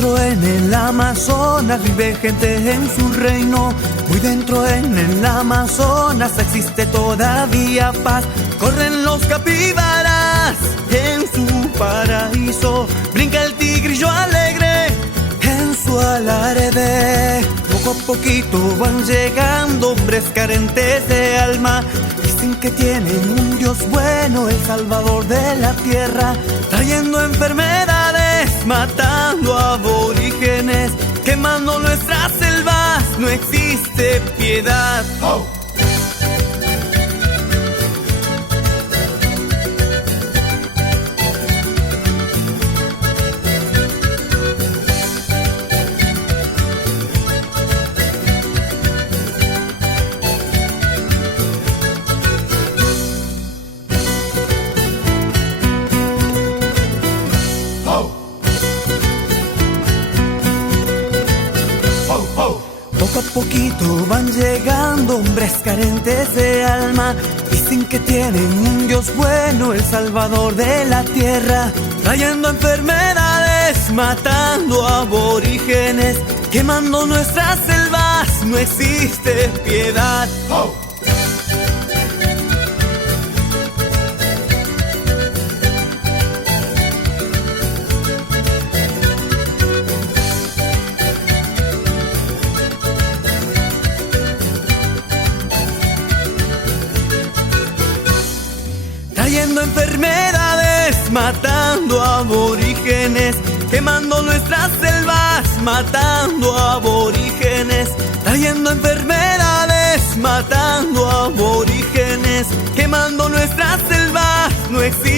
dentro en el Amazonas vive gente en su reino. Muy dentro en el Amazonas existe todavía paz. Corren los capibaras en su paraíso. Brinca el tigrillo alegre en su alarde. Poco a poquito van llegando hombres carentes de alma. Dicen que tienen un Dios bueno, el salvador de la tierra, trayendo enfermedades, matando aborígenes, quemando nuestras selvas. No existe piedad. Oh. Poco a poquito van llegando hombres carentes de alma. Dicen que tienen un Dios bueno, el salvador de la tierra, trayendo enfermedades, matando aborígenes, quemando nuestras selvas. No existe piedad. Oh. Trayendo enfermedades, matando aborígenes, quemando nuestras selvas, matando aborígenes, trayendo enfermedades, matando aborígenes, quemando nuestras selvas. No existe